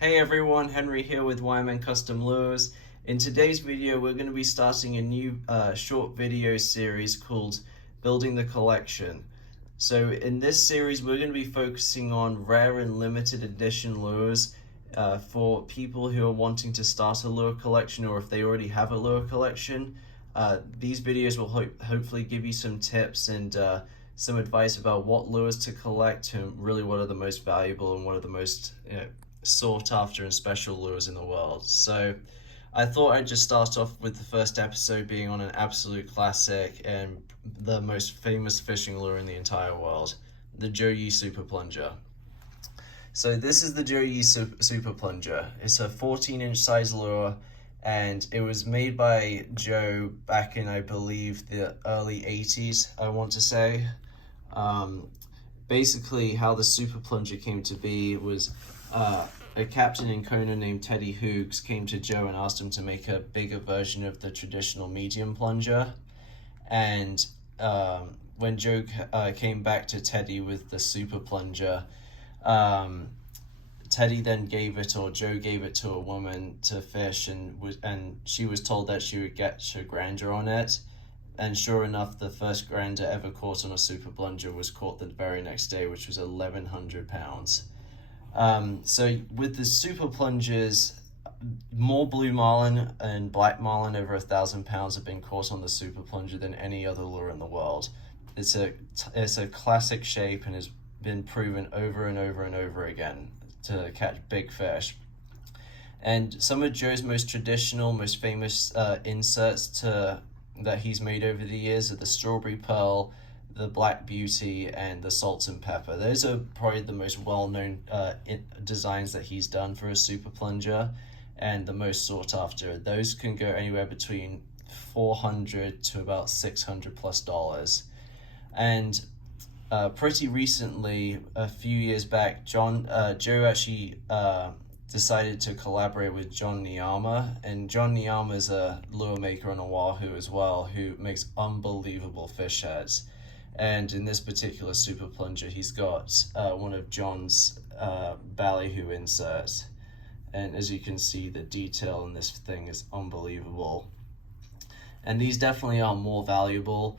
Hey everyone, Henry here with Wireman Custom Lures. In today's video, we're going to be starting a new short video series called Building the Collection. So in this series, we're going to be focusing on rare and limited edition lures for people who are wanting to start a lure collection, or if they already have a lure collection. These videos will hopefully give you some tips and some advice about what lures to collect and really what are the most valuable and what are the most sought after and special lures in the world. So I thought I'd just start off with the first episode being on an absolute classic and the most famous fishing lure in the entire world, the Joe Yee Super Plunger. So this is the Joe Yee Super Plunger. It's a 14-inch size lure, and it was made by Joe back in, I believe, the early 80s, I want to say. Basically, how the Super Plunger came to be was a captain in Kona named Teddy Hoogs came to Joe and asked him to make a bigger version of the traditional medium plunger. And when Joe came back to Teddy with the Super Plunger, Teddy then gave it, or Joe gave it to a woman to fish, and she was told that she would get her grander on it. And sure enough, the first grander ever caught on a Super Plunger was caught the very next day, which was 1,100 pounds. So with the Super Plungers, more blue marlin and black marlin over 1,000 pounds have been caught on the Super Plunger than any other lure in the world. It's a classic shape and has been proven over and over and over again to catch big fish. And some of Joe's most traditional, most famous inserts that he's made over the years are the Strawberry Pearl, the Black Beauty, and the Salt and Pepper. Those are probably the most well-known designs that he's done for a Super Plunger and the most sought after. Those can go anywhere between $400 to about $600+. And pretty recently, a few years back, Joe actually decided to collaborate with John Niiyama, and John Niiyama is a lure maker on Oahu as well, who makes unbelievable fish heads. And in this particular Super Plunger, he's got one of John's ballyhoo inserts, and as you can see, the detail in this thing is unbelievable. And these definitely are more valuable.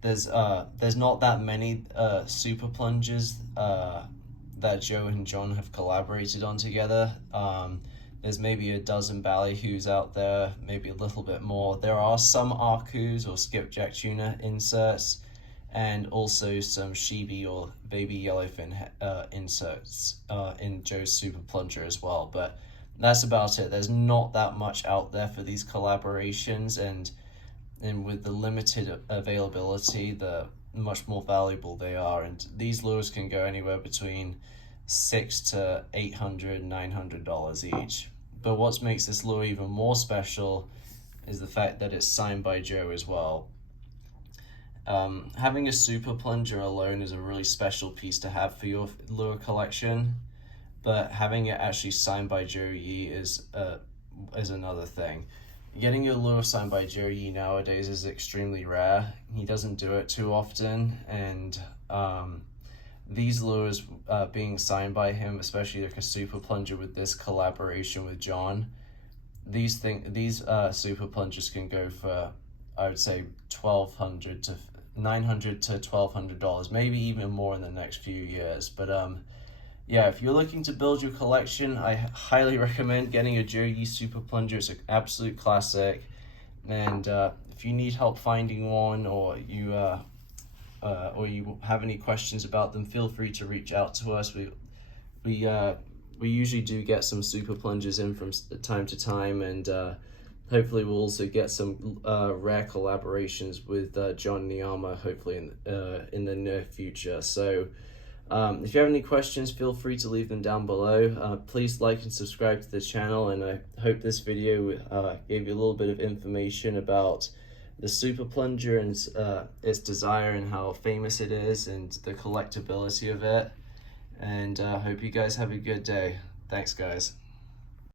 There's not that many Super Plungers that Joe and John have collaborated on together. There's maybe a dozen ballyhoos out there, maybe a little bit more. There are some arcus or skipjack tuna inserts, and also some sheebie or baby yellowfin inserts in Joe's Super Plunger as well. But that's about it. There's not that much out there for these collaborations, and with the limited availability, the much more valuable they are. And these lures can go anywhere between $600 to $800, $900 each. But what makes this lure even more special is the fact that it's signed by Joe as well. Having a Super Plunger alone is a really special piece to have for your lure collection, but having it actually signed by Joe Yee is another thing. Getting your lure signed by Joe Yee nowadays is extremely rare. He doesn't do it too often, and these lures being signed by him, especially like a Super Plunger with this collaboration with John, these Super Plungers can go for, I would say, $900 to $1,200, maybe even more in the next few years. But yeah, if you're looking to build your collection, I highly recommend getting a Joe Yee Super Plunger. It's an absolute classic. And if you need help finding one, or you have any questions about them, feel free to reach out to us. We usually do get some Super Plungers in from time to time, and hopefully we'll also get some rare collaborations with John Niiyama, hopefully in the near future. So if you have any questions, feel free to leave them down below. Please like and subscribe to the channel, and I hope this video gave you a little bit of information about the Super Plunger and its desire and how famous it is and the collectability of it. And I hope you guys have a good day. Thanks, guys.